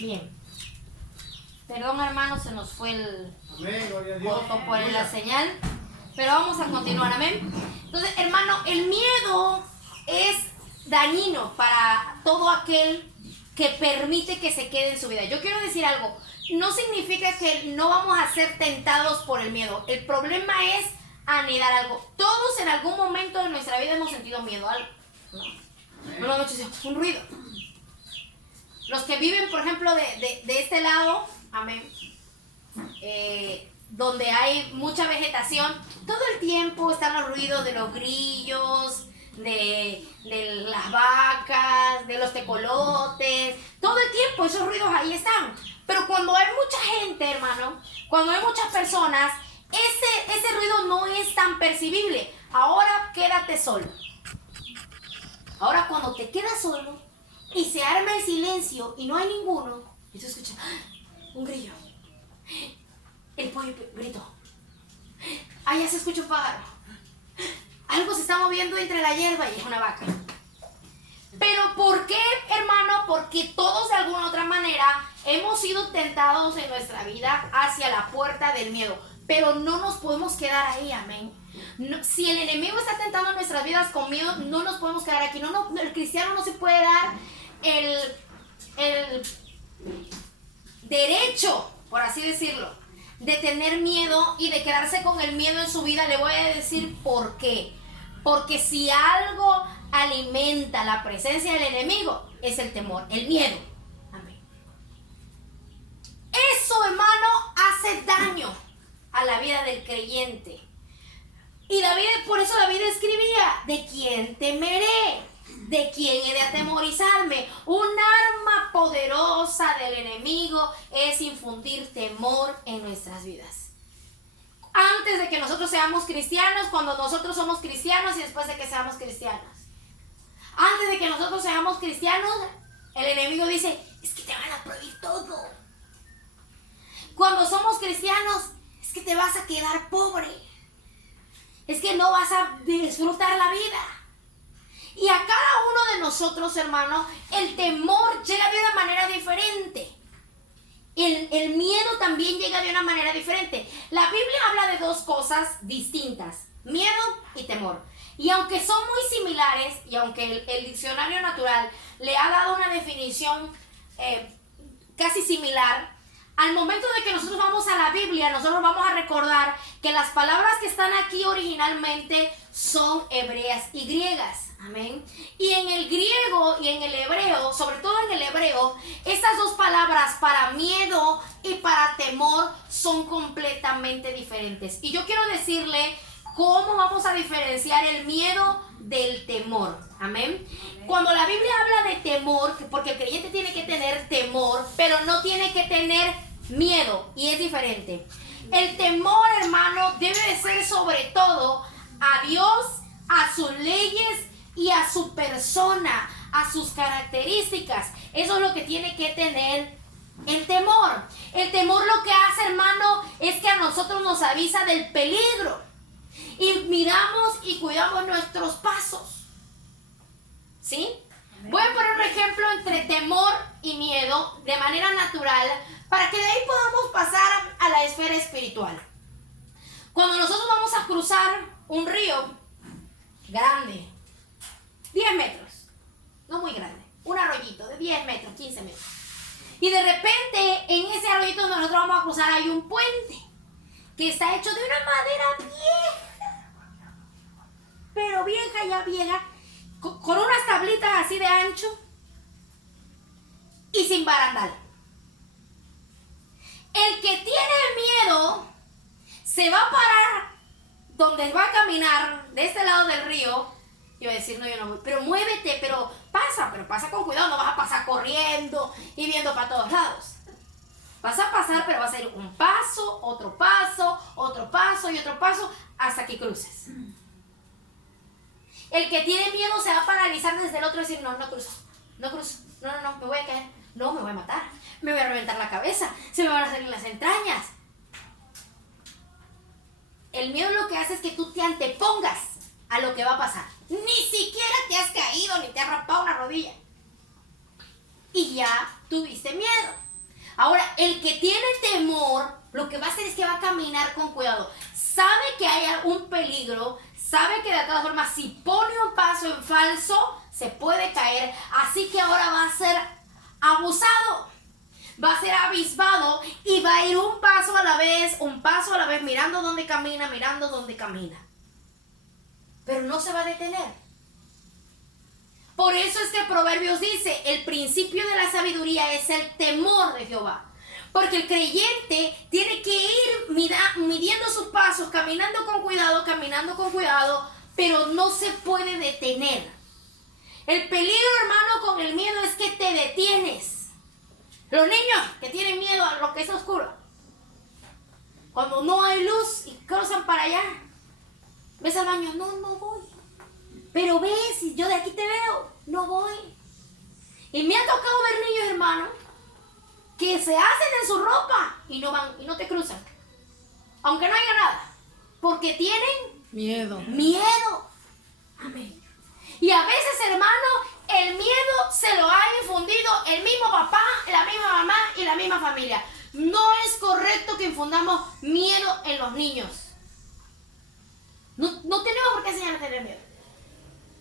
Bien. Perdón, hermanos, se nos fue el corto por la señal. Pero vamos a continuar, amén. Entonces, hermano, el miedo es dañino para todo aquel que permite que se quede en su vida. Yo quiero decir algo. No significa que no vamos a ser tentados por el miedo. El problema es anidar algo. Todos en algún momento de nuestra vida hemos sentido miedo a algo. No lo hemos hecho, un ruido. Los que viven, por ejemplo, de este lado, amén, donde hay mucha vegetación, todo el tiempo están los ruidos de los grillos, de las vacas, de los tecolotes, todo el tiempo esos ruidos ahí están. Pero cuando hay mucha gente, hermano, cuando hay muchas personas, ese ruido no es tan percibible. Ahora quédate solo. Ahora cuando te quedas solo y se arma el silencio y no hay ninguno, y tú escuchas un grillo, el pollo gritó, allá se escucha un pájaro, algo se está moviendo entre la hierba y es una vaca. Pero ¿por qué, hermano? Porque todos de alguna u otra manera hemos sido tentados en nuestra vida hacia la puerta del miedo, pero no nos podemos quedar ahí, amén. No, si el enemigo está tentando nuestras vidas con miedo, no nos podemos quedar aquí. El cristiano no se puede dar el derecho, por así decirlo, de tener miedo y de quedarse con el miedo en su vida. Le voy a decir por qué. Porque si algo alimenta la presencia del enemigo, es el temor, el miedo. Amén. Eso, hermano, hace daño a la vida del creyente. Y David, por eso David escribía: ¿de quién temeré? ¿De quién he de atemorizarme? Un arma poderosa del enemigo es infundir temor en nuestras vidas. Antes de que nosotros seamos cristianos, cuando nosotros somos cristianos y después de que seamos cristianos. Antes de que nosotros seamos cristianos, el enemigo dice: es que te van a prohibir todo. Cuando somos cristianos, es que te vas a quedar pobre. Es que no vas a disfrutar la vida. Y a cada uno de nosotros, hermanos, el temor llega de una manera diferente. El miedo también llega de una manera diferente. La Biblia habla de dos cosas distintas: miedo y temor. Y aunque son muy similares, y aunque el diccionario natural le ha dado una definición casi similar, al momento de que nosotros vamos a la Biblia, nosotros vamos a recordar que las palabras que están aquí originalmente son hebreas y griegas. Amén. Y en el griego y en el hebreo, sobre todo en el hebreo, estas dos palabras para miedo y para temor son completamente diferentes. Y yo quiero decirle cómo vamos a diferenciar el miedo del temor. Amén. Cuando la Biblia habla de temor, porque el creyente tiene que tener temor, pero no tiene que tener miedo, y es diferente. El temor, hermano, debe de ser sobre todo a Dios, a sus leyes y a su persona, a sus características. Eso es lo que tiene que tener el temor. El temor lo que hace, hermano, es que a nosotros nos avisa del peligro. Y miramos y cuidamos nuestros pasos. ¿Sí? Voy a poner un ejemplo entre temor y miedo de manera natural, para que de ahí podamos pasar a la esfera espiritual. Cuando nosotros vamos a cruzar un río grande, 10 metros, no muy grande, un arroyito de 10 metros, 15 metros, y de repente en ese arroyito donde nosotros vamos a cruzar hay un puente que está hecho de una madera vieja, pero vieja, ya vieja, con unas tablitas así de ancho y sin barandal. El que tiene miedo se va a parar donde va a caminar de este lado del río y va a decir: no, yo no voy, pero muévete, pero pasa con cuidado, no vas a pasar corriendo y viendo para todos lados. Vas a pasar, pero vas a ir un paso, otro paso y otro paso hasta que cruces. El que tiene miedo se va a paralizar desde el otro y decir: no cruzo, no, me voy a caer, no, me voy a matar, me voy a reventar la cabeza, se me van a salir las entrañas. El miedo lo que hace es que tú te antepongas a lo que va a pasar. Ni siquiera te has caído ni te has raspado una rodilla y ya tuviste miedo. caminar con cuidado. Sabe que hay un peligro, sabe que de todas formas si pone un paso en falso, se puede caer. Así que ahora va a ser abusado, va a ser avispado y va a ir un paso a la vez, mirando dónde camina. Pero no se va a detener. Por eso es que Proverbios dice, el principio de la sabiduría es el temor de Jehová. Porque el creyente tiene que ir midiendo sus pasos, caminando con cuidado, pero no se puede detener. El peligro, hermano, con el miedo es que te detienes. Los niños que tienen miedo a lo que es oscuro, cuando no hay luz y cruzan para allá, ves al baño, no voy. Pero ves, y yo de aquí te veo, no voy. Y me ha tocado ver niños, hermano, que se hacen en su ropa y no van y no te cruzan, aunque no haya nada, porque tienen miedo. Amén. Y a veces, hermano, el miedo se lo ha infundido el mismo papá, la misma mamá y la misma familia. No es correcto que infundamos miedo en los niños. No tenemos por qué enseñar a tener miedo.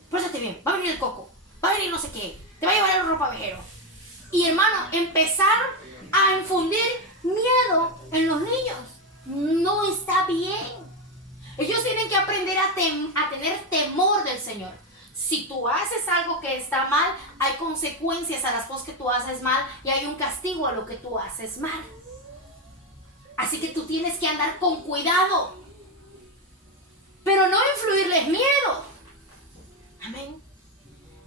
Pórtate bien, va a venir el coco, va a venir no sé qué, te va a llevar el ropavejero. Y hermano, empezar a infundir miedo en los niños no está bien. Ellos tienen que aprender a tener temor del Señor. Si tú haces algo que está mal, hay consecuencias a las cosas que tú haces mal y hay un castigo a lo que tú haces mal. Así que tú tienes que andar con cuidado, pero no influirles miedo. Amén.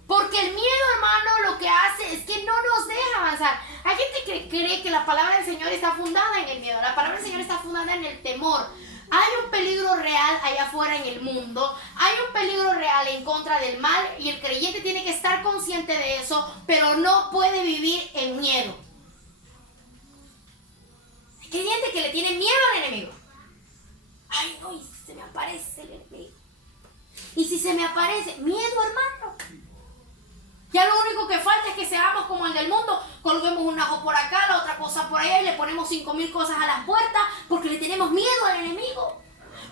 Porque el miedo, hermano, lo que hace es que no nos deja avanzar. Hay gente que cree que la palabra del Señor está fundada en el miedo. La palabra del Señor está fundada en el temor. Hay un peligro real allá afuera en el mundo. Hay un peligro real en contra del mal. Y el creyente tiene que estar consciente de eso, pero no puede vivir en miedo. Hay creyente que le tiene miedo al enemigo. Ay, no, y si se me aparece el enemigo. Y si se me aparece, miedo, hermano. Ya lo único que falta es que seamos como el del mundo, colguemos un ajo por acá, la otra cosa por allá y le ponemos 5,000 cosas a las puertas porque le tenemos miedo al enemigo.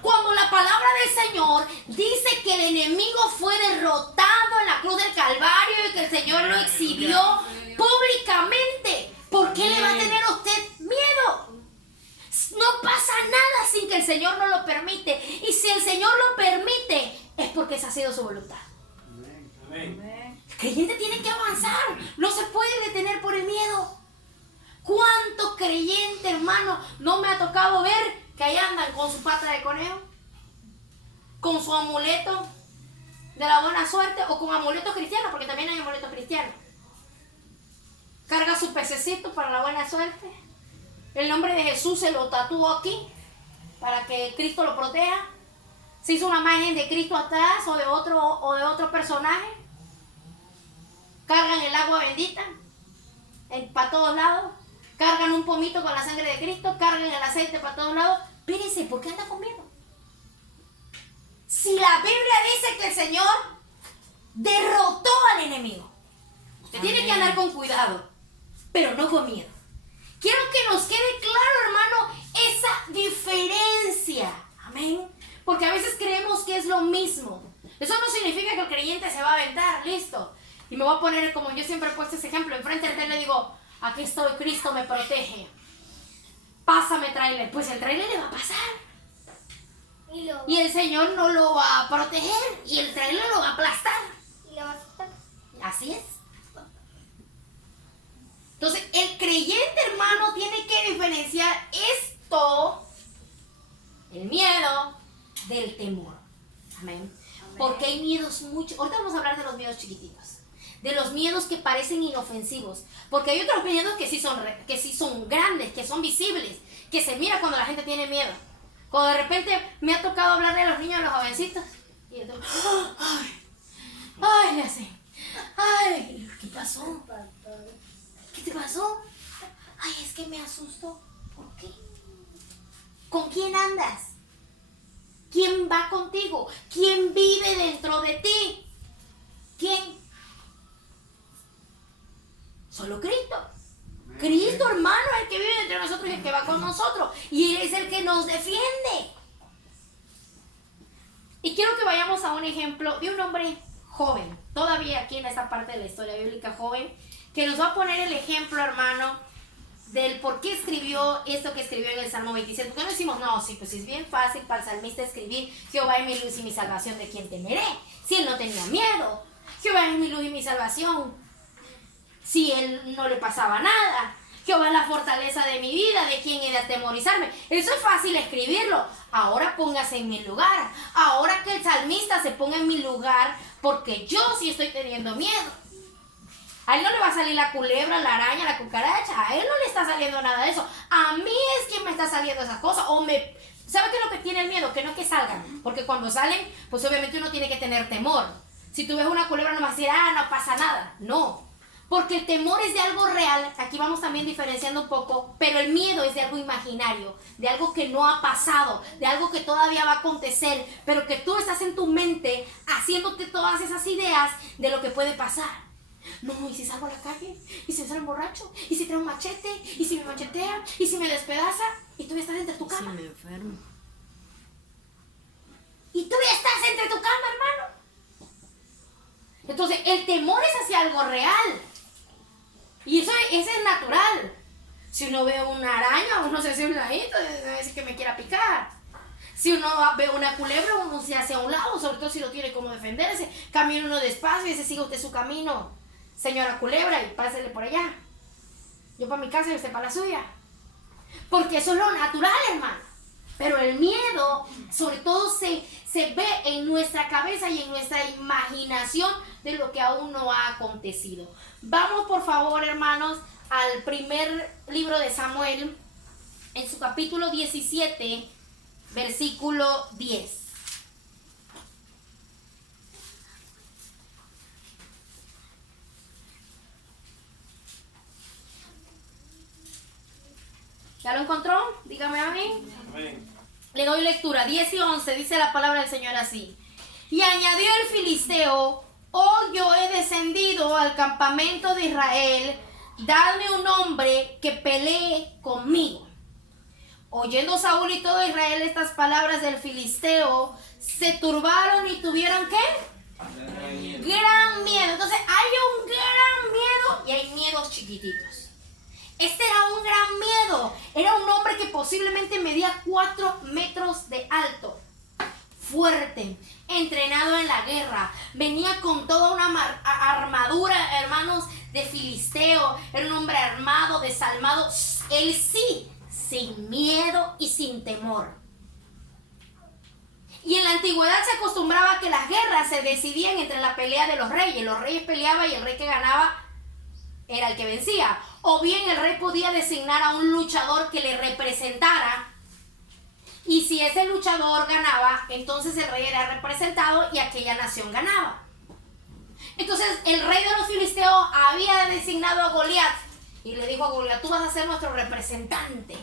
Cuando la palabra del Señor dice que el enemigo fue derrotado en la cruz del Calvario y que el Señor lo exhibió públicamente, ¿por qué le va a tener a usted miedo? No pasa nada sin que el Señor no lo permite. Y si el Señor lo permite, es porque esa ha sido su voluntad. Amén. El creyente tiene que avanzar, no se puede detener por el miedo. ¿Cuántos creyentes, hermano, no me ha tocado ver que ahí andan con su pata de conejo, con su amuleto de la buena suerte o con amuletos cristianos, porque también hay amuletos cristianos? Carga su pececito para la buena suerte. El nombre de Jesús se lo tatuó aquí para que Cristo lo proteja. Se hizo una imagen de Cristo atrás o de otro personaje. Cargan el agua bendita para todos lados. Cargan un pomito con la sangre de Cristo. Cargan el aceite para todos lados. Fíjense, ¿por qué anda con miedo? Si la Biblia dice que el Señor derrotó al enemigo. Usted tiene que andar con cuidado, pero no con miedo. Quiero que nos quede claro, hermano, esa diferencia. Amén. Porque a veces creemos que es lo mismo. Eso no significa que el creyente se va a aventar, listo. Y me voy a poner, como yo siempre he puesto ese ejemplo, enfrente de él le digo, aquí estoy, Cristo me protege. Pásame tráiler. Pues el tráiler le va a pasar. Y el Señor no lo va a proteger. Y el tráiler lo va a aplastar. Y lo va a asustar. Así es. Entonces, el creyente, hermano, tiene que diferenciar esto, el miedo, del temor. Amén. Porque hay miedos mucho. Ahorita vamos a hablar de los miedos chiquititos. De los miedos que parecen inofensivos. Porque hay otros miedos que sí son grandes, que son visibles, que se mira cuando la gente tiene miedo. Cuando de repente me ha tocado hablarle a los niños, a los jovencitos, y entonces, ay, le hacen, ay, ¿qué pasó? ¿Qué te pasó? Ay, es que me asustó. ¿Por qué? ¿Con quién andas? ¿Quién va contigo? ¿Quién vive dentro de ti? ¿Quién? Solo Cristo. Cristo, hermano, es el que vive entre nosotros. nosotros y el que va con nosotros. Y Él es el que nos defiende. Y quiero que vayamos a un ejemplo de un hombre joven, todavía aquí en esta parte de la historia bíblica joven, que nos va a poner el ejemplo, hermano, del por qué escribió esto que escribió en el Salmo 27. Porque no decimos, no, sí, pues es bien fácil para el salmista escribir: Jehová es mi luz y mi salvación, ¿de quién temeré? Si él no tenía miedo. Jehová es mi luz y mi salvación, si él no le pasaba nada. Jehová es la fortaleza de mi vida, ¿de quién he de atemorizarme? Eso es fácil escribirlo. Ahora póngase en mi lugar. Ahora que el salmista se ponga en mi lugar, porque yo sí estoy teniendo miedo. A él no le va a salir la culebra, la araña, la cucaracha. A él no le está saliendo nada de eso. A mí es quien me está saliendo esas cosas. ¿Sabe qué es lo que tiene el miedo? Que no es que salgan. Porque cuando salen, pues obviamente uno tiene que tener temor. Si tú ves una culebra no vas a decir, no pasa nada. No. Porque el temor es de algo real. Aquí vamos también diferenciando un poco. Pero el miedo es de algo imaginario. De algo que no ha pasado. De algo que todavía va a acontecer. Pero que tú estás en tu mente haciéndote todas esas ideas de lo que puede pasar. No, ¿y si salgo a la calle? ¿Y si me sale borracho? ¿Y si trae un machete? ¿Y si me machetea? ¿Y si me despedaza? Y tú ya estás entre tu cama. Si me enfermo. Y tú ya estás entre tu cama, hermano. Entonces, el temor es hacia algo real. Y eso es natural. Si uno ve una araña, uno se hace un ladito, debe decir que me quiera picar. Si uno ve una culebra, uno se hace a un lado, sobre todo si no tiene cómo defenderse. Camina uno despacio y dice, siga usted su camino, señora culebra, y pásele por allá. Yo para mi casa y usted para la suya. Porque eso es lo natural, hermano. Pero el miedo, sobre todo, se ve en nuestra cabeza y en nuestra imaginación de lo que aún no ha acontecido. Vamos, por favor, hermanos, al primer libro de Samuel, en su capítulo 17, versículo 10. ¿Ya lo encontró? Dígame amén. Amén. Le doy lectura. 10 y 11 dice la palabra del Señor así. Y añadió el filisteo: yo he descendido al campamento de Israel, dadme un hombre que pelee conmigo. Oyendo Saúl y todo Israel estas palabras del filisteo, se turbaron y tuvieron ¿qué? Gran miedo. Entonces hay un gran miedo y hay miedos chiquititos. Este era un gran miedo. Era un hombre que posiblemente medía 4 metros de alto. Fuerte, entrenado en la guerra. Venía con toda una armadura, hermanos, de filisteo. Era un hombre armado, desalmado. Él sí, sin miedo y sin temor. Y en la antigüedad se acostumbraba que las guerras se decidían entre la pelea de los reyes. Los reyes peleaban y el rey que ganaba era el que vencía. O bien el rey podía designar a un luchador que le representara. Y si ese luchador ganaba, entonces el rey era representado y aquella nación ganaba. Entonces el rey de los filisteos había designado a Goliat y le dijo a Goliat: tú vas a ser nuestro representante.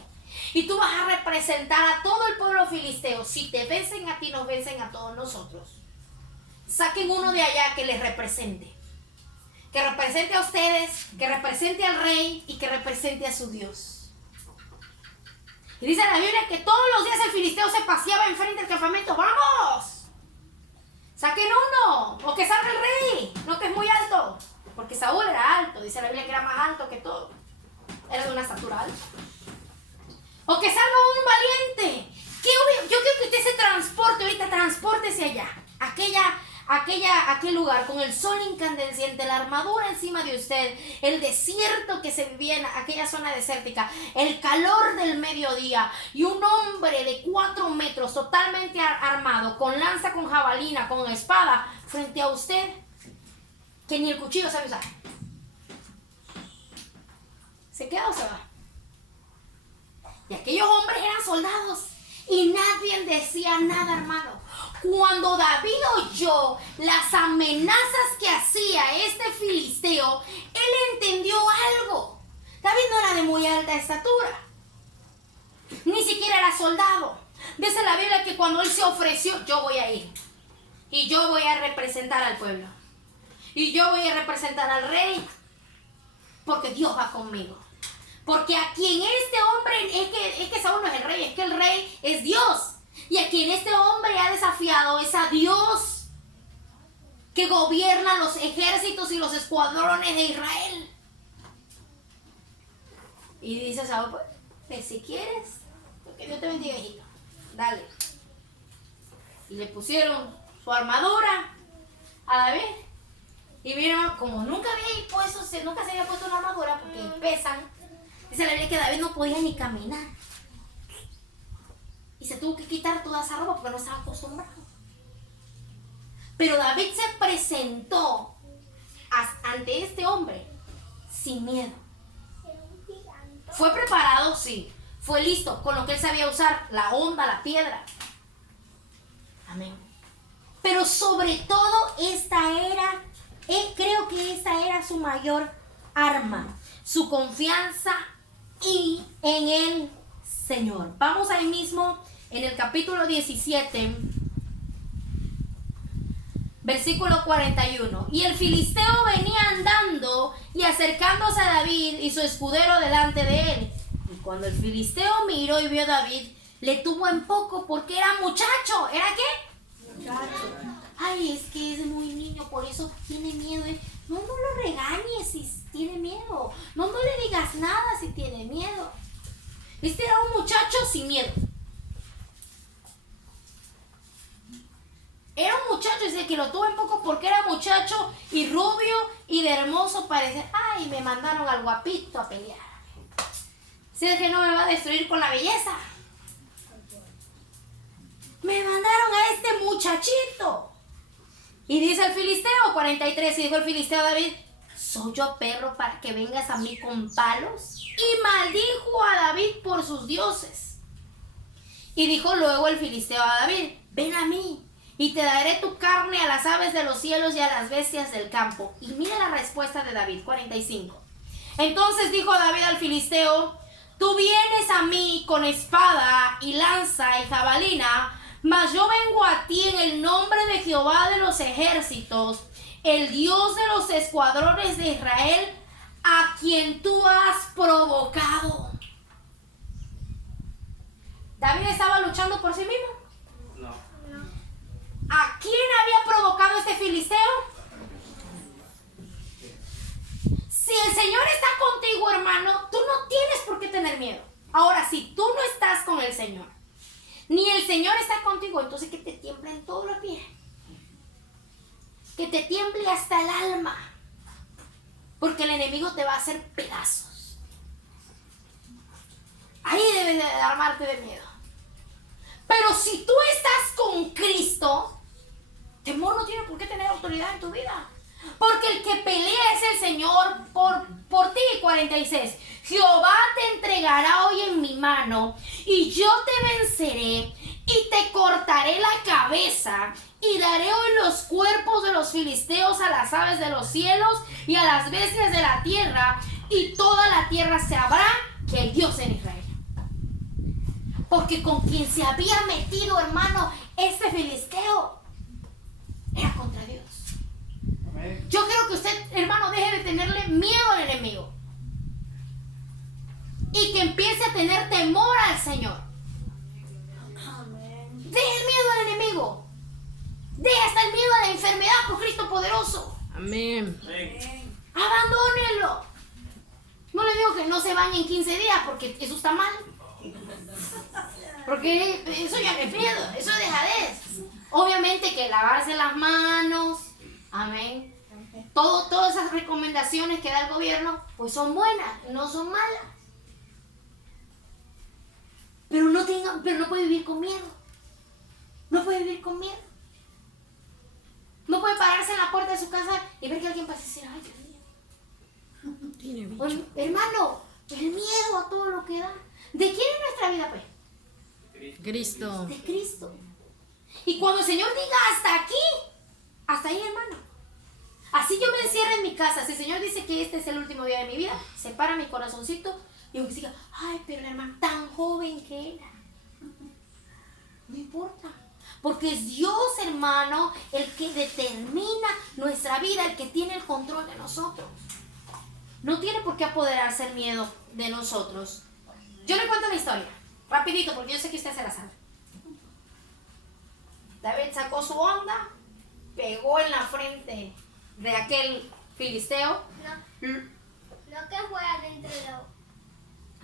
Y tú vas a representar a todo el pueblo filisteo. Si te vencen a ti, nos vencen a todos nosotros. Saquen uno de allá que les represente. Que represente a ustedes, que represente al rey y que represente a su Dios. Y dice la Biblia que todos los días el filisteo se paseaba enfrente del campamento. ¡Vamos! Saquen uno, o que salga el rey, no que es muy alto. Porque Saúl era alto, dice la Biblia que era más alto que todo. Era de una estatura alta. O que salga un valiente. Yo quiero que usted se transporte ahorita, transpórtese allá. Aquel lugar con el sol incandescente, la armadura encima de usted, el desierto que se vivía en aquella zona desértica, el calor del mediodía y un hombre de 4 metros totalmente armado, con lanza, con jabalina, con espada, frente a usted, que ni el cuchillo sabe usar. ¿Se queda o se va? Y aquellos hombres eran soldados y nadie decía nada, hermano. Cuando David oyó las amenazas que hacía este filisteo, él entendió algo. David no era de muy alta estatura, ni siquiera era soldado. Dice la Biblia que cuando él se ofreció: yo voy a ir y yo voy a representar al pueblo y yo voy a representar al rey, porque Dios va conmigo. Porque a quien este hombre, es que Saúl no es el rey, es que el rey es Dios. Y a quien este hombre ha desafiado es a Dios, que gobierna los ejércitos y los escuadrones de Israel. Y dice Saúl, pues si quieres, que Dios te bendiga, hijito, dale. Y le pusieron su armadura a David. Y vieron, como nunca nunca se había puesto una armadura porque pesan. Dice la Biblia que David no podía ni caminar. Y se tuvo que quitar toda esa ropa porque no estaba acostumbrado. Pero David se presentó ante este hombre sin miedo. Fue preparado, sí. Fue listo con lo que él sabía usar, la honda, la piedra. Amén. Pero sobre todo creo que esta era su mayor arma, su confianza y en el Señor. Vamos ahí mismo en el capítulo 17, versículo 41. Y el filisteo venía andando y acercándose a David y su escudero delante de él. Y cuando el filisteo miró y vio a David, le tuvo en poco porque era muchacho. ¿Era qué? Muchacho. Ay, es que es muy niño, por eso tiene miedo. No lo regañes si tiene miedo. No le digas nada si tiene miedo. Este era un muchacho sin miedo. Era un muchacho, dice que lo tuvo en poco porque era muchacho y rubio y de hermoso parecer. Ay, me mandaron al guapito a pelear. Sé que no me va a destruir con la belleza. Me mandaron a este muchachito. Y dice el filisteo, 43, y dijo el filisteo a David, ¿soy yo perro para que vengas a mí con palos? Y maldijo a David por sus dioses. Y dijo luego el filisteo a David, ven a mí, y te daré tu carne a las aves de los cielos y a las bestias del campo. Y mira la respuesta de David, 45. Entonces dijo David al filisteo, tú vienes a mí con espada y lanza y jabalina, mas yo vengo a ti en el nombre de Jehová de los ejércitos, el Dios de los escuadrones de Israel, a quien tú has provocado. ¿David estaba luchando por sí mismo? No. ¿A quién había provocado este filisteo? Si el Señor está contigo, hermano, tú no tienes por qué tener miedo. Ahora, si tú no estás con el Señor, ni el Señor está contigo, entonces que te tiemblen todos los pies. Que te tiemble hasta el alma. Porque el enemigo te va a hacer pedazos. Ahí debes de armarte de miedo. Pero si tú estás con Cristo, temor no tiene por qué tener autoridad en tu vida. Porque el que pelea es el Señor por ti. 46. Jehová te entregará hoy en mi mano, y yo te venceré, y te cortaré la cabeza, y daré hoy los cuerpos de los filisteos a las aves de los cielos y a las bestias de la tierra, y toda la tierra sabrá que hay Dios en Israel. Porque con quien se había metido, hermano, este filisteo era contra Dios. Amén. Yo creo que usted, hermano, deje de tenerle miedo al enemigo y que empiece a tener temor al Señor. Amén. Deje el miedo al enemigo. Deje hasta el miedo a la enfermedad por Cristo poderoso. Amén. Abandónenlo. No le digo que no se bañen 15 días porque eso está mal. Porque eso ya es miedo, eso es dejadez. Obviamente que lavarse las manos, amén. Todas esas recomendaciones que da el gobierno, pues son buenas, no son malas. Pero no puede vivir con miedo. No puede vivir con miedo. No puede pararse en la puerta de su casa y ver que alguien pasa y decir, ay, Dios mío. Pues, hermano, el miedo a todo lo que da. ¿De quién es nuestra vida, pues? Cristo. De Cristo. Y cuando el Señor diga hasta ahí, hermano. Así yo me encierro en mi casa. Si el Señor dice que este es el último día de mi vida, separa mi corazoncito y aunque diga, ay, pero la hermana tan joven que era. No importa. Porque es Dios, hermano, el que determina nuestra vida, el que tiene el control de nosotros. no tiene por qué apoderarse el miedo de nosotros. Yo le cuento la historia, rapidito, porque yo sé que usted se la sabe. David sacó su onda, pegó en la frente de aquel filisteo. No que fue adentro de la...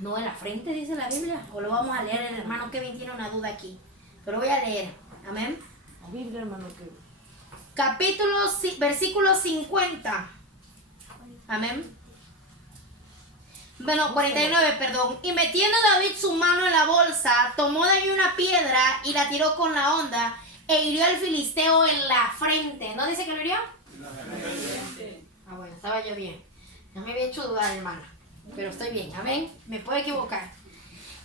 No, en la frente dice la Biblia. O lo vamos a leer, el hermano Kevin tiene una duda aquí. Pero voy a leer. Amén. La Biblia, hermano, que Versículo 50. Amén. Bueno, 49, perdón. Y metiendo David su mano en la bolsa, tomó de ahí una piedra y la tiró con la honda e hirió al filisteo en la frente. ¿No dice que lo hirió? Ah, bueno, estaba yo bien. No me había hecho dudar, hermana. Pero estoy bien, amén. Me puedo equivocar.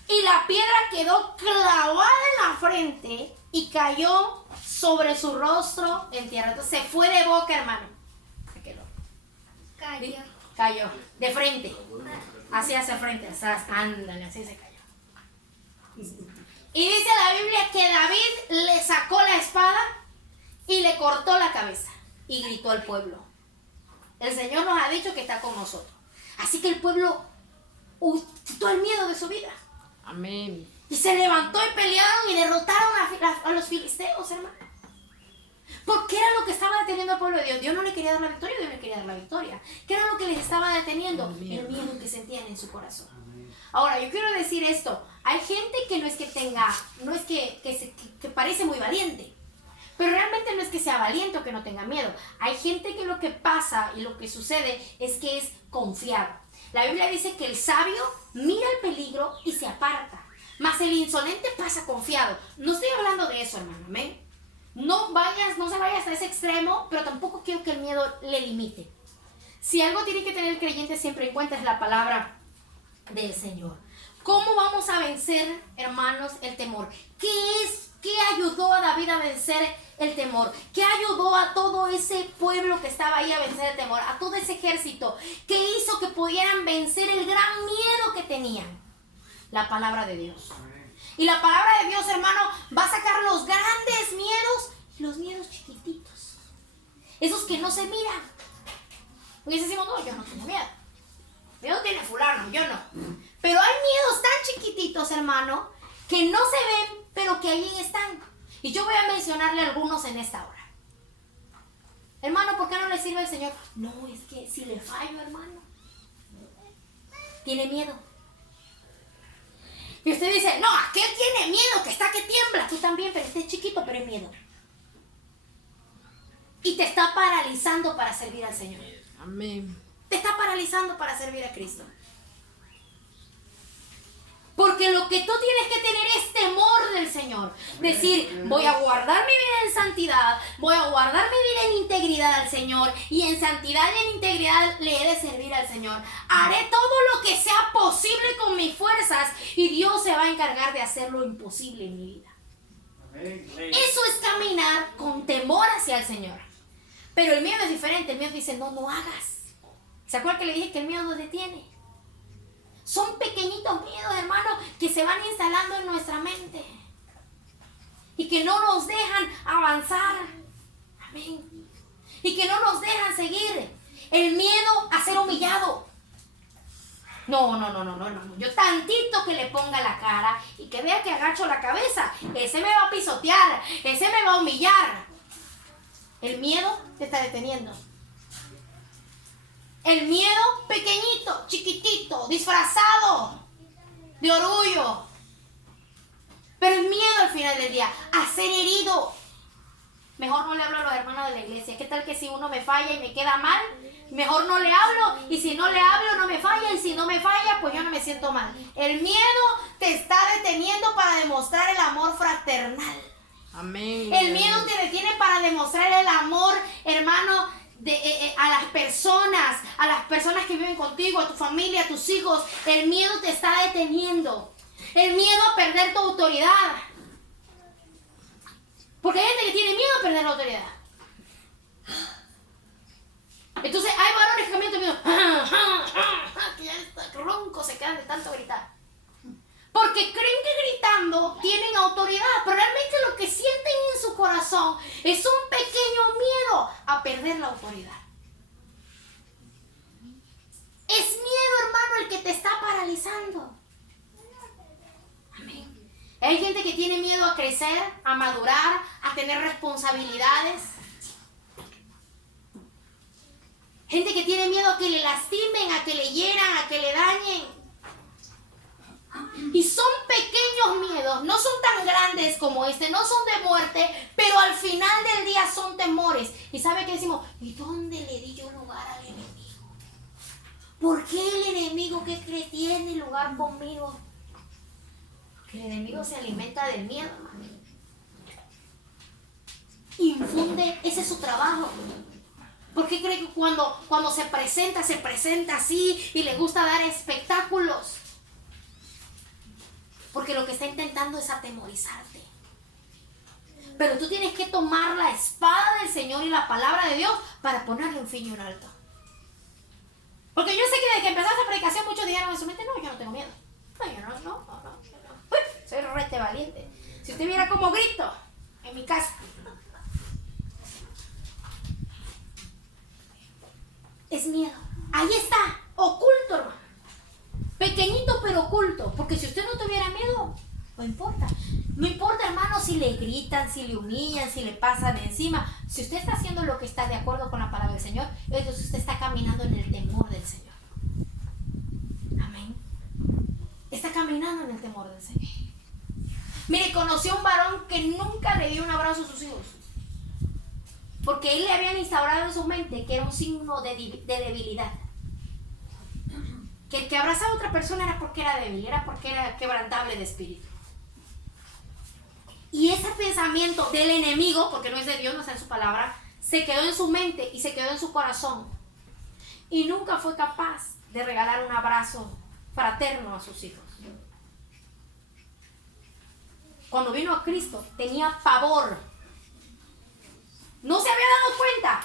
Y la piedra quedó clavada en la frente y cayó sobre su rostro en tierra. Entonces se fue de boca, hermano. Cayó. Cayó de frente. Así hacia frente. Ándale, así se cayó. Y dice la Biblia que David le sacó la espada y le cortó la cabeza. Y gritó al pueblo. El Señor nos ha dicho que está con nosotros. Así que el pueblo quitó el miedo de su vida. amén. Y se levantó y pelearon y derrotaron a los filisteos, hermano. Porque era lo que estaba deteniendo al pueblo de Dios. Dios no le quería dar la victoria, Dios le quería dar la victoria. ¿Qué era lo que les estaba deteniendo? El miedo que sentían en su corazón. Ahora, yo quiero decir esto. Hay gente que no es que tenga, no es que parece muy valiente. Pero realmente no es que sea valiente o que no tenga miedo. Hay gente que lo que pasa y lo que sucede es que es confiado. La Biblia dice que el sabio mira el peligro y se aparta. Mas el insolente pasa confiado. No estoy hablando de eso, hermano. Amén. No se vaya hasta ese extremo, pero tampoco quiero que el miedo le limite. Si algo tiene que tener el creyente siempre en cuenta es la palabra del Señor. ¿Cómo vamos a vencer, hermanos, el temor? ¿Qué ayudó a David a vencer el temor? ¿Qué ayudó a todo ese pueblo que estaba ahí a vencer el temor? A todo ese ejército. ¿Qué hizo que pudieran vencer el gran miedo que tenían? La palabra de Dios. Y la palabra de Dios, hermano, va a sacar los grandes miedos y los miedos chiquititos. Esos que no se miran. Porque decimos, no, yo no tengo miedo. Miedo tiene fulano, yo no. Pero hay miedos tan chiquititos, hermano, que no se ven, pero que ahí están. Y yo voy a mencionarle algunos en esta hora. Hermano, ¿por qué no le sirve al Señor? No, es que si le fallo, hermano, tiene miedo. Y usted dice, no, aquel tiene miedo, que está que tiembla. Tú también, pero este es chiquito, pero es miedo. Y te está paralizando para servir al Señor. Amén. Te está paralizando para servir a Cristo. Porque lo que tú tienes que tener es temor del Señor. Decir, voy a guardar mi vida en santidad, voy a guardar mi vida en integridad al Señor, y en santidad y en integridad le he de servir al Señor. Haré todo lo que sea posible con mis fuerzas y Dios se va a encargar de hacer lo imposible en mi vida. Eso es caminar con temor hacia el Señor. Pero el miedo es diferente. El miedo dice, no hagas. ¿Se acuerdan que le dije que el miedo nos detiene? Son pequeñitos miedos, hermano, que se van instalando en nuestra mente y que no nos dejan avanzar. Amén. Y que no nos dejan seguir. El miedo a ser humillado. No. Yo tantito que le ponga la cara y que vea que agacho la cabeza, ese me va a pisotear, ese me va a humillar. El miedo te está deteniendo. El miedo pequeñito, chiquitito, disfrazado de orgullo. Pero el miedo al final del día a ser herido. Mejor no le hablo a los hermanos de la iglesia. ¿Qué tal que si uno me falla y me queda mal? Mejor no le hablo, y si no le hablo no me falla, y si no me falla pues yo no me siento mal. El miedo te está deteniendo para demostrar el amor fraternal. Amén. El miedo te detiene para demostrar el amor, hermano, a las personas que viven contigo, a tu familia, a tus hijos. El miedo te está deteniendo. El miedo a perder tu autoridad. Porque hay gente que tiene miedo a perder la autoridad. Entonces hay varones que cambian miedo, que ya está ronco, se quedan de tanto gritar. Porque creen que gritando tienen autoridad, pero realmente lo que sienten en su corazón es un pequeño miedo a perder la autoridad. Es miedo, hermano, el que te está paralizando. Amén. Hay gente que tiene miedo a crecer, a madurar, a tener responsabilidades. Gente que tiene miedo a que le lastimen, a que le hieran, a que le dañen. Y son pequeños miedos, no son tan grandes como este, no son de muerte, pero al final del día son temores. ¿Y sabe qué decimos? ¿Y dónde le di yo lugar al enemigo? ¿Por qué el enemigo que tiene lugar conmigo? Porque el enemigo se alimenta del miedo, hermano. Infunde, ese es su trabajo. ¿Por qué cree que cuando se presenta así y le gusta dar espectáculos? Porque lo que está intentando es atemorizarte. Pero tú tienes que tomar la espada del Señor y la palabra de Dios para ponerle un fin y un alto. Porque yo sé que desde que empezó esta predicación muchos dijeron en su mente, no, yo no tengo miedo. No, yo no. Uy, soy rete valiente. Si usted viera cómo grito en mi casa. Es miedo. Ahí está, oculto, hermano. Pequeñito pero oculto, porque si usted no tuviera miedo, no importa. No importa, hermano, si le gritan, si le humillan, si le pasan encima. Si usted está haciendo lo que está de acuerdo con la palabra del Señor, entonces usted está caminando en el temor del Señor. Amén. Está caminando en el temor del Señor. Mire, conoció a un varón que nunca le dio un abrazo a sus hijos. Porque él le habían instaurado en su mente que era un signo de debilidad. Que el que abrazaba a otra persona era porque era débil, era porque era quebrantable de espíritu. Y ese pensamiento del enemigo, porque no es de Dios, no está en su palabra, se quedó en su mente y se quedó en su corazón. Y nunca fue capaz de regalar un abrazo fraterno a sus hijos. Cuando vino a Cristo tenía pavor. No se había dado cuenta.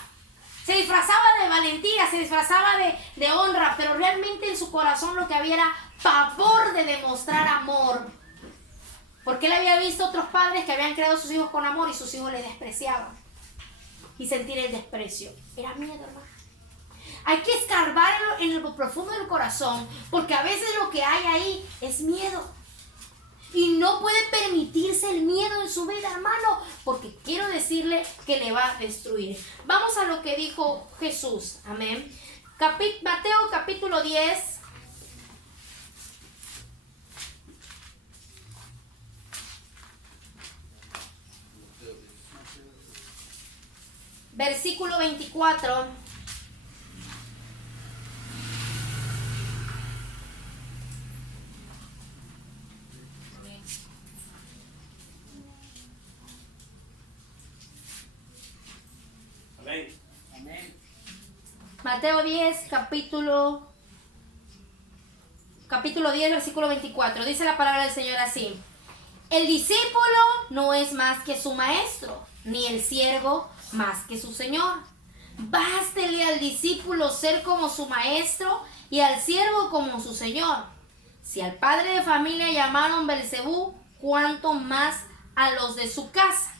Se disfrazaba de valentía, se disfrazaba de honra, pero realmente en su corazón lo que había era pavor de demostrar amor. Porque él había visto otros padres que habían creado a sus hijos con amor y sus hijos les despreciaban. Y sentir el desprecio. Era miedo, hermano. Hay que escarbar en lo profundo del corazón, porque a veces lo que hay ahí es miedo. Y no puede permitirse el miedo en su vida, hermano, porque quiero decirle que le va a destruir. Vamos a lo que dijo Jesús. Amén. Mateo capítulo 10. Versículo 24. Mateo 10, capítulo 10, versículo 24. Dice la palabra del Señor así: el discípulo no es más que su maestro, ni el siervo más que su señor. Bástele al discípulo ser como su maestro y al siervo como su señor. Si al padre de familia llamaron Belcebú, cuánto más a los de su casa.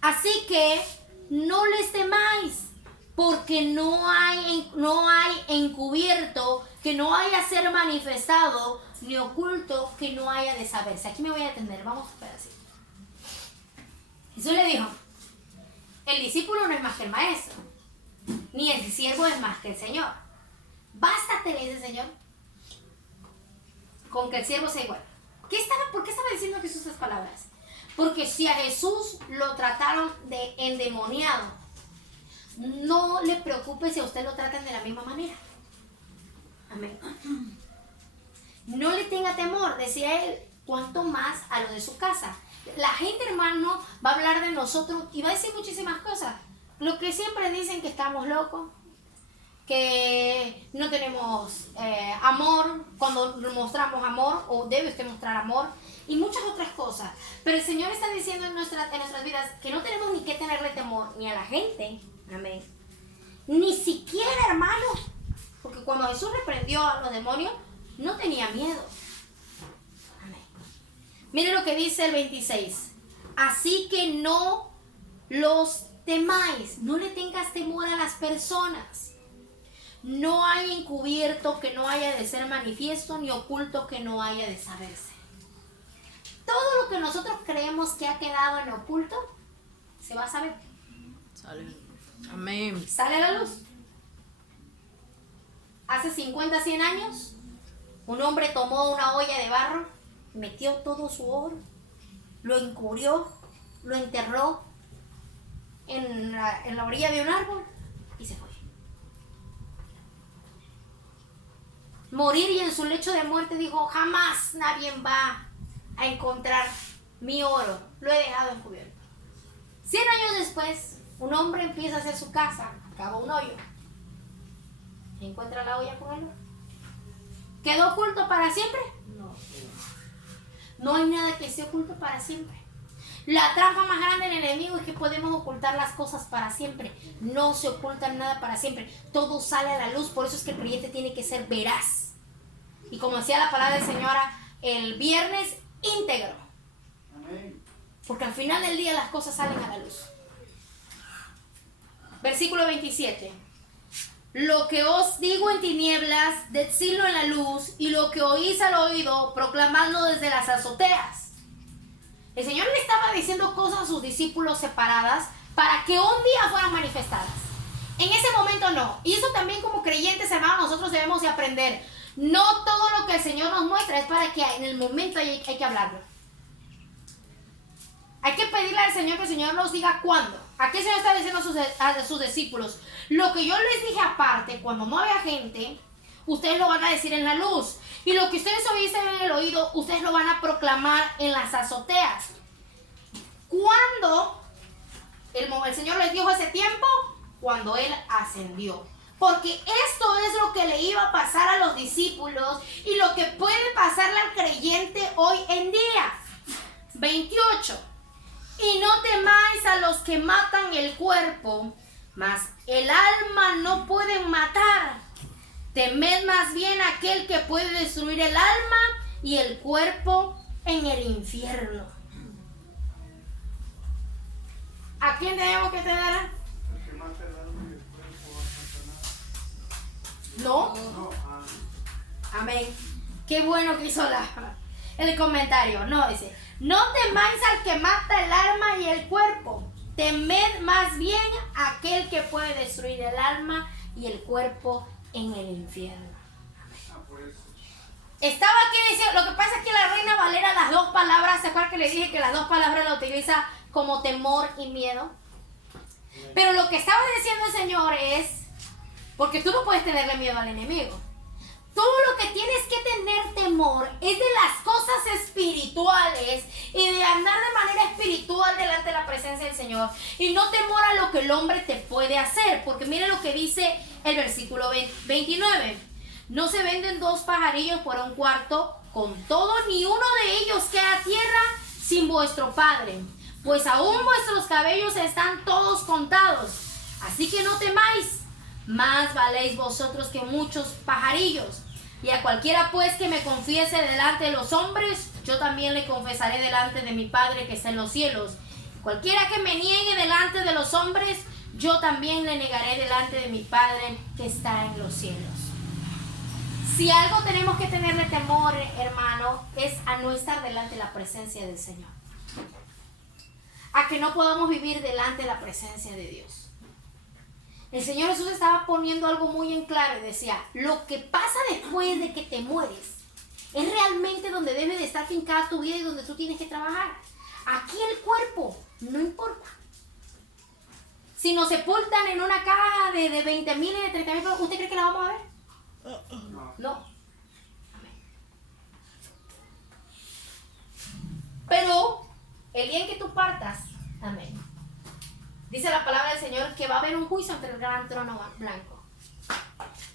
Así que no les temáis, porque no hay encubierto que no haya ser manifestado, ni oculto que no haya de saberse. Aquí me voy a detener, vamos a ver así. Jesús le dijo: el discípulo no es más que el maestro, ni el siervo es más que el Señor. Bástate, le dice el Señor, con que el siervo sea igual. ¿Por qué estaba diciendo Jesús estas palabras? Porque si a Jesús lo trataron de endemoniado, no le preocupe si a usted lo tratan de la misma manera. Amén. No le tenga temor, decía él, cuanto más a los de su casa. La gente, hermano, va a hablar de nosotros y va a decir muchísimas cosas. Lo que siempre dicen, que estamos locos, que no tenemos amor cuando mostramos amor, o debe usted mostrar amor, y muchas otras cosas. Pero el Señor está diciendo en nuestras vidas que no tenemos ni que tenerle temor ni a la gente. Amén. Ni siquiera, hermano, porque cuando Jesús reprendió a los demonios, no tenía miedo. Amén. Mire lo que dice el 26. Así que no los temáis, no le tengas temor a las personas. No hay encubierto que no haya de ser manifiesto, ni oculto que no haya de saberse. Todo lo que nosotros creemos que ha quedado en oculto, se va a saber. Sale. Amén. Sale a la luz. Hace 50, 100 años, un hombre tomó una olla de barro, metió todo su oro, lo encubrió, lo enterró en la orilla de un árbol y se fue. Morir, y en su lecho de muerte dijo: jamás nadie va a encontrar mi oro, lo he dejado encubierto. 100 años después, un hombre empieza a hacer su casa, cava un hoyo, encuentra la olla con el oro. ¿Quedó oculto para siempre? No. No hay nada que esté oculto para siempre. La trampa más grande del enemigo es que podemos ocultar las cosas para siempre. No se oculta nada para siempre. Todo sale a la luz. Por eso es que el creyente tiene que ser veraz. Y como decía la palabra del Señor el viernes, íntegro. Amén. Porque al final del día las cosas salen a la luz. Versículo 27. Lo que os digo en tinieblas, decidlo en la luz, y lo que oís al oído, proclamadlo desde las azoteas. El Señor le estaba diciendo cosas a sus discípulos separadas para que un día fueran manifestadas. En ese momento no. Y eso también, como creyentes, hermanos, nosotros debemos de aprender. No todo lo que el Señor nos muestra es para que en el momento hay que hablarlo. Hay que pedirle al Señor que el Señor nos diga cuándo. Aquí el Señor está diciendo a sus discípulos: lo que yo les dije aparte, cuando no había gente, ustedes lo van a decir en la luz. Y lo que ustedes oísen en el oído, ustedes lo van a proclamar en las azoteas. ¿Cuándo el Señor les dijo ese tiempo? Cuando Él ascendió. Porque esto es lo que le iba a pasar a los discípulos y lo que puede pasarle al creyente hoy en día. 28. Y no temáis a los que matan el cuerpo, mas el alma no pueden matar. Temed más bien a aquel que puede destruir el alma y el cuerpo en el infierno. ¿A quién tenemos que tener? El que mata el alma y el cuerpo a Satanás. No. Amén. Qué bueno que hizo el comentario. No, dice: no temáis al que mata el alma y el cuerpo. Temed más bien a aquel que puede destruir el alma y el cuerpo en el infierno. Estaba aquí diciendo, lo que pasa es que la Reina Valera, las dos palabras, ¿se acuerdan que le dije que las dos palabras la utiliza como temor y miedo? Pero lo que estaba diciendo el Señor es, porque tú no puedes tenerle miedo al enemigo. Todo lo que tienes que tener temor es de las cosas espirituales y de andar de manera espiritual delante de la presencia del Señor. Y no temor a lo que el hombre te puede hacer. Porque mire lo que dice el versículo 29. No se venden 2 pajarillos por un cuarto, con todo ni uno de ellos queda a tierra sin vuestro Padre. Pues aún vuestros cabellos están todos contados. Así que no temáis, más valéis vosotros que muchos pajarillos. Y a cualquiera pues que me confiese delante de los hombres, yo también le confesaré delante de mi Padre que está en los cielos. Cualquiera que me niegue delante de los hombres, yo también le negaré delante de mi Padre que está en los cielos. Si algo tenemos que tenerle temor, hermano, es a no estar delante de la presencia del Señor. A que no podamos vivir delante de la presencia de Dios. El Señor Jesús estaba poniendo algo muy en claro y decía: lo que pasa después de que te mueres es realmente donde debe de estar fincada tu vida y donde tú tienes que trabajar. Aquí el cuerpo no importa. Si nos sepultan en una caja de 20,000 y de 30,000, ¿usted cree que la vamos a ver? No. Amén. Pero el día en que tú partas, amén, dice la palabra del Señor que va a haber un juicio ante el gran trono blanco.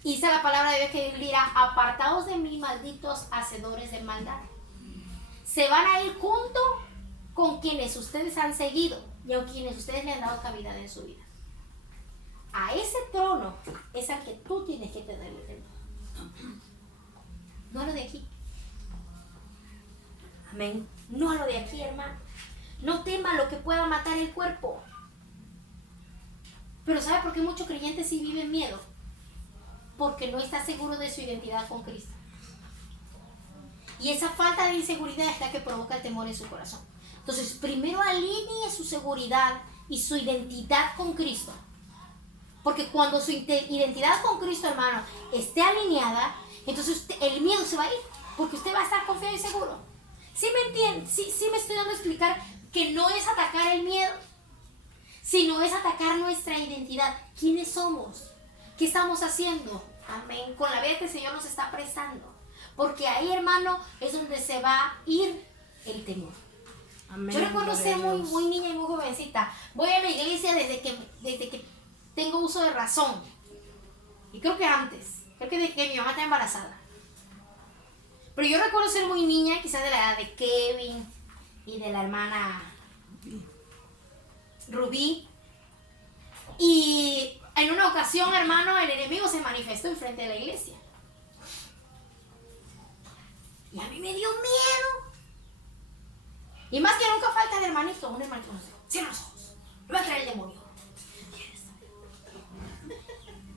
Dice la palabra de Dios que Él dirá: apartaos de mí, malditos hacedores de maldad. Se van a ir junto con quienes ustedes han seguido y a quienes ustedes le han dado cavidad en su vida. A ese trono es al que tú tienes que tenerle temor. No a lo de aquí. Amén. No a lo de aquí, hermano. No tema lo que pueda matar el cuerpo. Pero ¿sabe por qué muchos creyentes sí viven miedo? porque no está seguro de su identidad con Cristo. Y esa falta de inseguridad es la que provoca el temor en su corazón. Entonces, primero alinee su seguridad y su identidad con Cristo. Porque cuando su identidad con Cristo, hermano, esté alineada, entonces el miedo se va a ir. Porque usted va a estar confiado y seguro. ¿Sí me entiende? Sí me estoy dando a explicar que no es atacar el miedo, sino es atacar nuestra identidad. ¿Quiénes somos? ¿Qué estamos haciendo? Amén. Con la vida que el Señor nos está prestando. Porque ahí, hermano, es donde se va a ir el temor. Amén. Yo recuerdo ser muy niña y muy jovencita. Voy a la iglesia desde que tengo uso de razón. Y creo que antes. Creo que desde que mi mamá está embarazada. Pero yo recuerdo ser muy niña, quizás de la edad de Kevin y de la hermana Rubí. Y en una ocasión, hermano, el enemigo se manifestó enfrente de la iglesia. Y a mí me dio miedo. Y más que nunca falta el hermanito. Un hermanito nos dijo, cierra los ojos, me va a traer el demonio.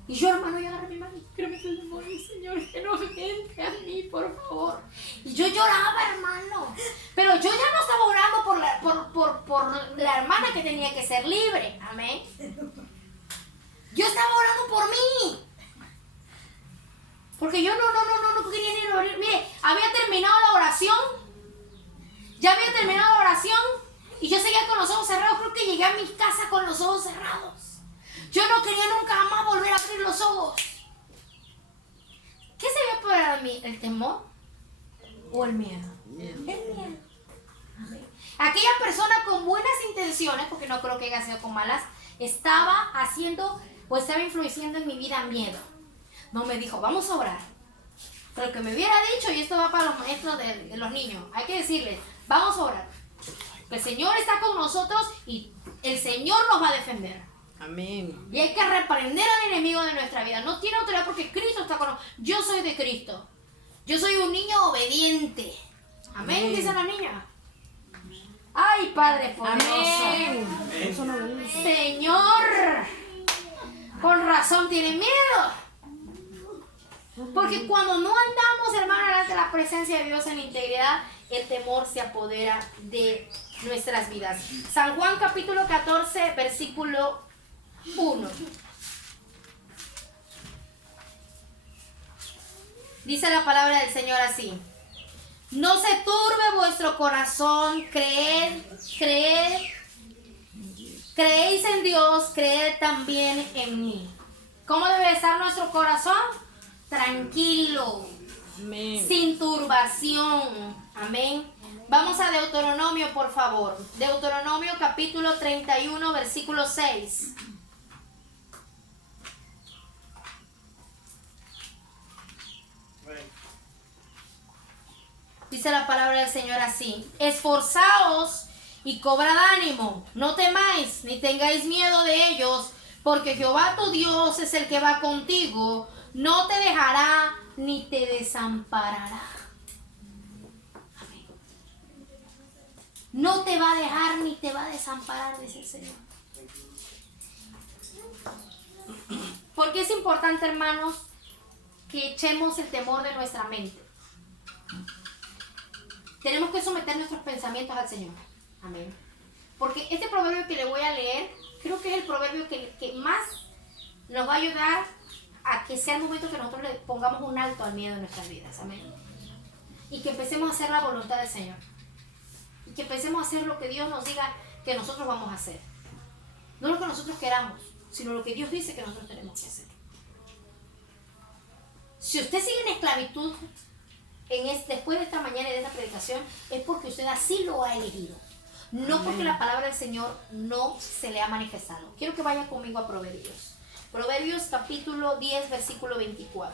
Y yo, hermano, yo agarré mi mano. Créeme que el demonio, Señor, que no entre a mí, por favor. Y yo lloraba, hermano. Pero yo ya no estaba orando por la hermana que tenía que ser libre. Amén. Yo estaba orando por mí. Porque yo no quería ni orar. Mire, había terminado la oración. Ya había terminado la oración. Y yo seguía con los ojos cerrados. Creo que llegué a mi casa con los ojos cerrados. Yo no quería nunca más volver a abrir los ojos. ¿Qué se ve para mí? ¿El temor o el miedo? El miedo. Aquella persona con buenas intenciones, porque no creo que haya sido con malas, estaba haciendo o estaba influyendo en mi vida miedo. No me dijo, vamos a orar. Pero que me hubiera dicho, y esto va para los maestros de los niños, hay que decirles, vamos a orar. El Señor está con nosotros y el Señor nos va a defender. Amén. Y hay que reprender al enemigo de nuestra vida. No tiene autoridad porque Cristo está con nosotros. Yo soy de Cristo. Yo soy un niño obediente. Amén, amén. Dice la niña. Ay, Padre poderoso. Amén. Señor, con razón tiene miedo. Porque cuando no andamos, hermano, delante de la presencia de Dios en integridad, el temor se apodera de nuestras vidas. San Juan capítulo 14, versículo 1. Dice la palabra del Señor así: no se turbe vuestro corazón, creéis en Dios, creed también en mí. ¿Cómo debe estar nuestro corazón? Tranquilo, amén. Sin turbación, amén. Vamos a Deuteronomio, por favor. Deuteronomio capítulo 31, versículo 6. Dice la palabra del Señor así: esforzaos y cobrad ánimo, no temáis ni tengáis miedo de ellos, porque Jehová tu Dios es el que va contigo, no te dejará ni te desamparará. Amén. No te va a dejar ni te va a desamparar, dice el Señor. Porque es importante, hermanos, que echemos el temor de nuestra mente. Tenemos que someter nuestros pensamientos al Señor. Amén. Porque este proverbio que le voy a leer, creo que es el proverbio que más nos va a ayudar a que sea el momento que nosotros le pongamos un alto al miedo en nuestras vidas. Amén. Y que empecemos a hacer la voluntad del Señor. Y que empecemos a hacer lo que Dios nos diga que nosotros vamos a hacer. No lo que nosotros queramos, sino lo que Dios dice que nosotros tenemos que hacer. Si usted sigue en esclavitud después de esta mañana y de esta predicación, es porque usted así lo ha elegido. No porque la palabra del Señor no se le ha manifestado. Quiero que vaya conmigo a Proverbios. Proverbios capítulo 10, versículo 24.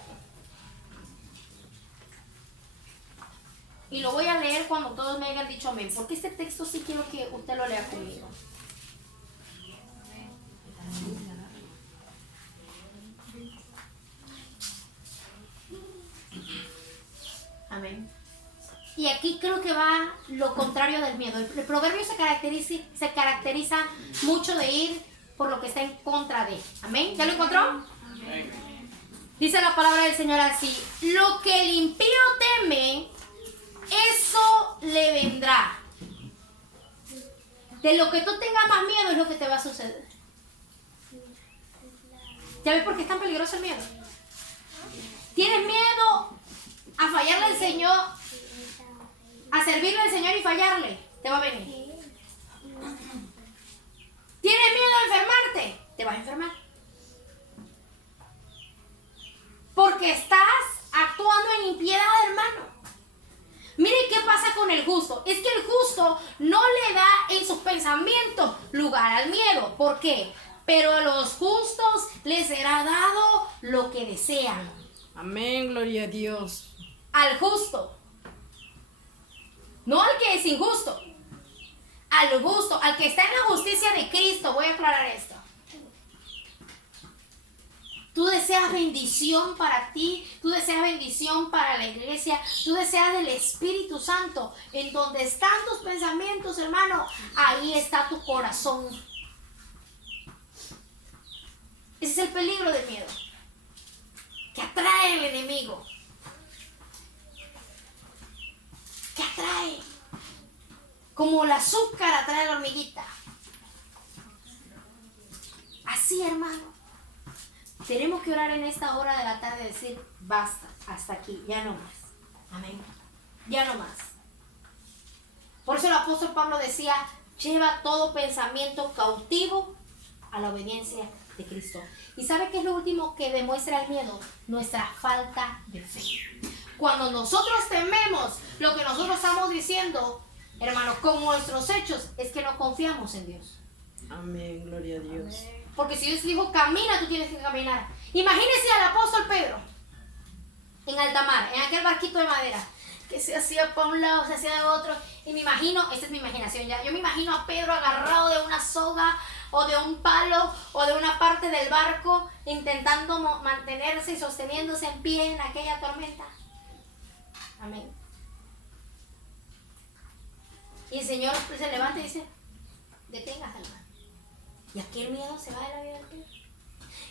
Y lo voy a leer cuando todos me hayan dicho amén, porque este texto sí quiero que usted lo lea conmigo. Amén. Y aquí creo que va lo contrario del miedo. El proverbio se caracteriza mucho de ir por lo que está en contra de. Amén. ¿Ya lo encontró? Amén. Dice la palabra del Señor así: lo que el impío teme, eso le vendrá. De lo que tú tengas más miedo es lo que te va a suceder. ¿Ya ves por qué es tan peligroso el miedo? ¿Tienes miedo a fallarle al Señor, a servirle al Señor y fallarle? Te va a venir. ¿Tienes miedo a enfermarte? Te vas a enfermar. Porque estás actuando en impiedad, hermano. Miren qué pasa con el justo. Es que el justo no le da en sus pensamientos lugar al miedo. ¿Por qué? Pero a los justos les será dado lo que desean. Amén, gloria a Dios. Al justo. No al que es injusto. Al justo, al que está en la justicia de Cristo. Voy a aclarar esto. Tú deseas bendición para ti, tú deseas bendición para la iglesia, tú deseas del Espíritu Santo. En donde están tus pensamientos, hermano, ahí está tu corazón. Ese es el peligro del miedo, que atrae el enemigo, que atrae, como el azúcar atrae a la hormiguita. Así, hermano. Tenemos que orar en esta hora de la tarde y decir: basta, hasta aquí, ya no más. Amén. Ya no más. Por eso el apóstol Pablo decía: lleva todo pensamiento cautivo a la obediencia de Cristo. ¿Y sabe qué es lo último que demuestra el miedo? Nuestra falta de fe. Cuando nosotros tememos lo que nosotros estamos diciendo, hermano, con nuestros hechos, es que no confiamos en Dios. Amén, gloria a Dios. Porque si Dios dijo camina, tú tienes que caminar. Imagínese al apóstol Pedro en alta mar, en aquel barquito de madera, que se hacía para un lado, se hacía de otro. Y me imagino, esta es mi imaginación ya, yo me imagino a Pedro agarrado de una soga o de un palo o de una parte del barco, intentando mantenerse y sosteniéndose en pie en aquella tormenta. Amén. Y el Señor se levanta y dice: deténgase, hermano. Y aquí el miedo se va de la vida del Pedro.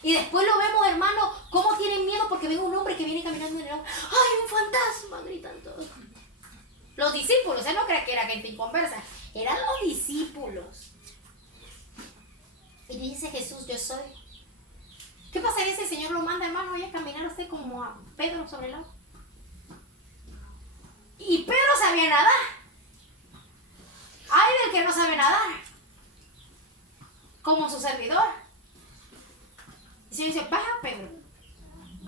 Y después lo vemos, hermano, cómo tienen miedo porque ven un hombre que viene caminando en el agua. ¡Ay, un fantasma! Gritan todos. Los discípulos, no crea que era gente inconversa, eran los discípulos. Y dice Jesús: yo soy. ¿Qué pasaría si el Señor lo manda, hermano, a caminar a usted como a Pedro sobre el agua? Y Pedro sabía nadar. Ay del que no sabe nadar, como su servidor. Y se dice: baja, Pedro,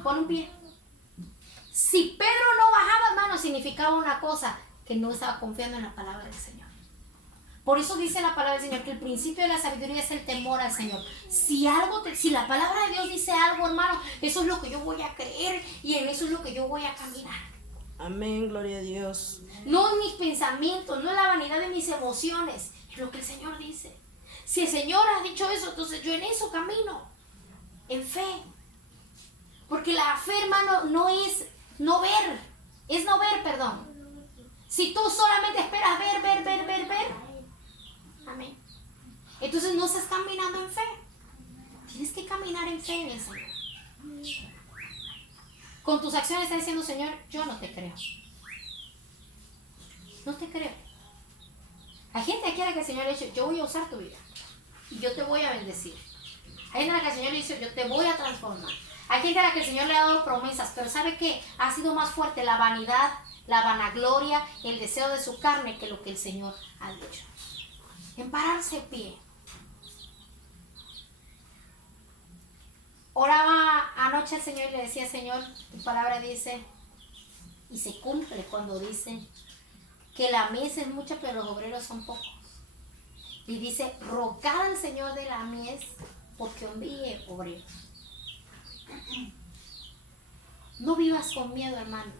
pon un pie. Si Pedro no bajaba, hermano, significaba una cosa: que no estaba confiando en la palabra del Señor. Por eso dice la palabra del Señor que el principio de la sabiduría es el temor al Señor. Si la palabra de Dios dice algo, hermano, eso es lo que yo voy a creer y en eso es lo que yo voy a caminar. Amén, gloria a Dios. No en mis pensamientos, no en la vanidad de mis emociones, es lo que el Señor dice. Si el Señor ha dicho eso, entonces yo en eso camino, en fe. Porque la fe, hermano, no es no ver, es no ver, perdón. Si tú solamente esperas ver, amén, entonces no estás caminando en fe. Tienes que caminar en fe en el Señor. Con tus acciones estás diciendo: Señor, yo no te creo. No te creo. Hay gente aquí a la que el Señor le dice: yo voy a usar tu vida y yo te voy a bendecir. Hay gente a la que el Señor le dice: yo te voy a transformar. Hay gente a la que el Señor le ha dado promesas, pero ¿sabe qué? Ha sido más fuerte la vanidad, la vanagloria, el deseo de su carne que lo que el Señor ha dicho. En pararse de pie. Oraba anoche al Señor y le decía: Señor, tu palabra dice, y se cumple cuando dice que la mies es mucha pero los obreros son pocos. Y dice: rogad al Señor de la mies porque envíe obreros. No vivas con miedo, hermano.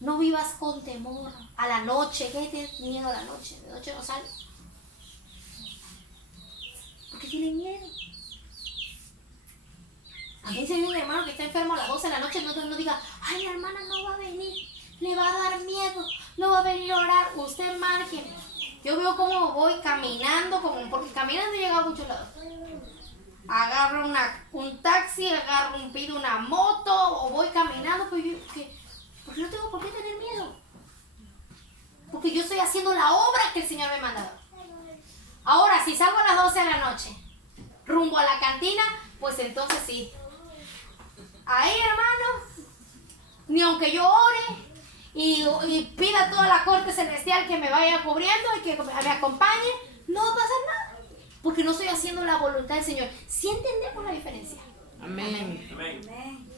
No vivas con temor a la noche. ¿Qué tienes miedo a la noche? De noche no sale. Porque tiene miedo. A mí se ve un hermano que está enfermo a las 12 de la noche, no diga: ay, la hermana no va a venir, le va a dar miedo, no va a venir a orar. Usted márqueme. Yo veo cómo voy caminando, porque caminando he llegado a muchos lados. agarro un taxi, pido una moto o voy caminando, pues yo, porque no tengo por qué tener miedo. Porque yo estoy haciendo la obra que el Señor me ha mandado. Ahora, si salgo a las 12 de la noche, rumbo a la cantina, pues entonces sí. Ahí, hermano, ni aunque yo ore y pida a toda la corte celestial que me vaya cubriendo y que me acompañe, no va a pasar nada. Porque no estoy haciendo la voluntad del Señor. ¿Sí entendemos la diferencia? Amén. Amén.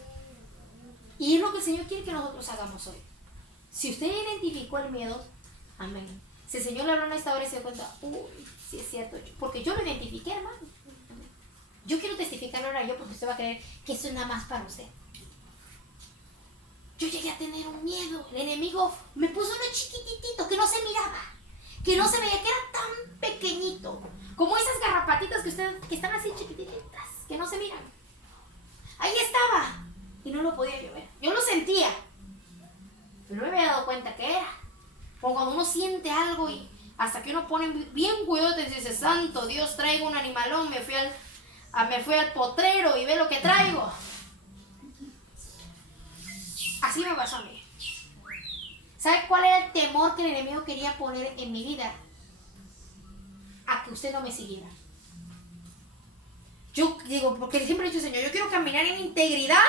Y es lo que el Señor quiere que nosotros hagamos hoy. Si usted identificó el miedo, amén. Si el Señor le habló en esta hora y se dio cuenta, uy, sí es cierto, porque yo lo identifiqué, hermano. Yo quiero testificarlo ahora yo porque usted va a creer que esto es nada más para usted. Yo llegué a tener un miedo. El enemigo me puso uno chiquititito que no se miraba, que no se veía, que era tan pequeñito, como esas garrapatitas que están así chiquititas, que no se miran. Ahí estaba y no lo podía yo ver. Yo lo sentía, pero no me había dado cuenta que era. Como cuando uno siente algo y hasta que uno pone bien cuidado y dice, santo Dios, traigo un animalón, me fui al potrero y ve lo que traigo. Así me pasó a mí. ¿Sabe cuál era el temor que el enemigo quería poner en mi vida? A que usted no me siguiera. Yo digo, porque siempre he dicho, Señor, yo quiero caminar en integridad,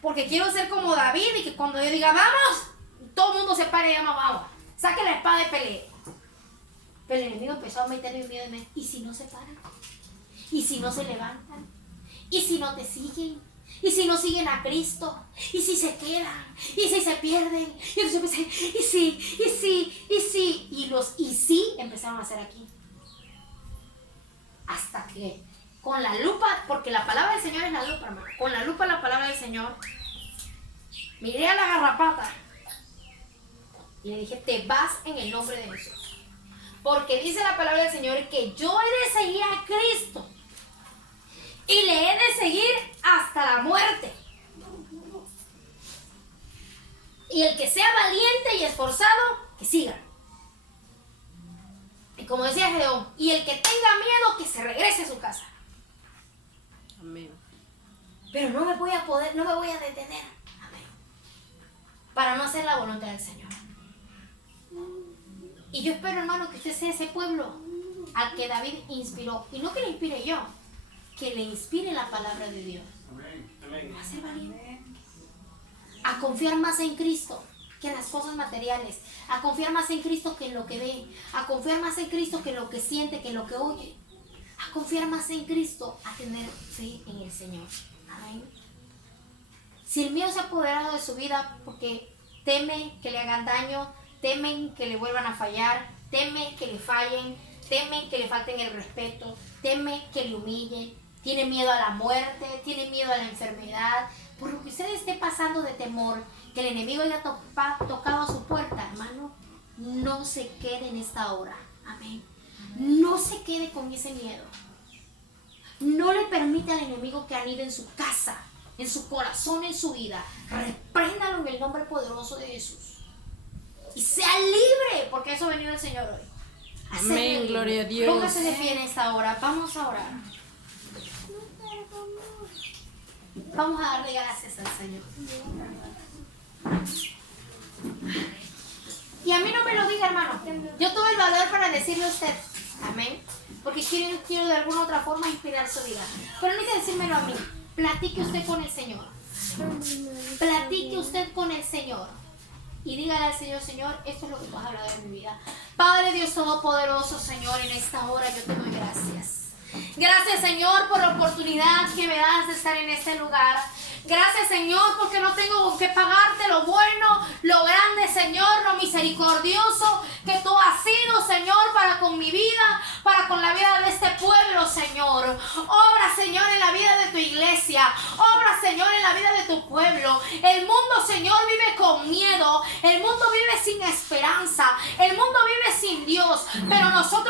porque quiero ser como David y que cuando yo diga, vamos, todo el mundo se pare y llama, vamos, saque la espada y pelee. Pero el enemigo empezó a meterle miedo en mí. ¿Y si no se paran? ¿Y si no se levantan? ¿Y si no te siguen? ¿Y si no siguen a Cristo? ¿Y si se quedan? ¿Y si se pierden? Y entonces yo pensé, ¿y sí? Y los y sí empezaron a hacer aquí. Hasta que con la lupa, porque la palabra del Señor es la lupa, hermano. Con la lupa, la palabra del Señor, miré a la garrapata y le dije, te vas en el nombre de Jesús. Porque dice la palabra del Señor que yo he de seguir a Cristo y le he de seguir hasta la muerte. Y el que sea valiente y esforzado, que siga. Y como decía Gedeón, y el que tenga miedo, que se regrese a su casa. Amén. Pero no me voy a detener. Amén. Para no hacer la voluntad del Señor. Y yo espero, hermano, que usted sea ese pueblo al que David inspiró. Y no que le inspire yo, que le inspire la palabra de Dios. A ser valiente. A confiar más en Cristo que en las cosas materiales. A confiar más en Cristo que en lo que ve. A confiar más en Cristo que en lo que siente, que en lo que oye. A confiar más en Cristo, a tener fe en el Señor. Amén. Si el miedo se ha apoderado de su vida porque teme que le hagan daño, temen que le vuelvan a fallar, teme que le fallen, temen que le falten el respeto, teme que le humillen, tiene miedo a la muerte, tiene miedo a la enfermedad, por lo que usted esté pasando de temor, que el enemigo haya tocado a su puerta, hermano, no se quede en esta hora. Amén. No se quede con ese miedo. No le permita al enemigo que anide en su casa, en su corazón, en su vida. Repréndalo en el nombre poderoso de Jesús. Y sea libre, porque eso ha venido el Señor hoy. Amén, gloria a Dios. Póngase de pie en esta hora. Vamos a orar. Vamos a darle gracias al Señor. Y a mí no me lo diga, hermano. Yo tuve el valor para decirle a usted. Amén. Porque quiero de alguna otra forma inspirar su vida. Pero no hay que decírmelo a mí. Platique usted con el Señor. Platique usted con el Señor. Y dígale al Señor, Señor, esto es lo que tú has hablado en mi vida. Padre Dios Todopoderoso, Señor, en esta hora yo te doy gracias. Gracias, Señor, por la oportunidad que me das de estar en este lugar. Gracias, Señor, porque no tengo que pagarte lo bueno, lo grande, Señor, lo misericordioso que tú has sido, Señor, para con mi vida, para con la vida de este pueblo, Señor. Obra, Señor, en la vida de tu iglesia. Obra, Señor, en la vida de tu pueblo. El mundo, Señor, vive con miedo. El mundo vive sin esperanza. El mundo vive sin Dios. Pero nosotros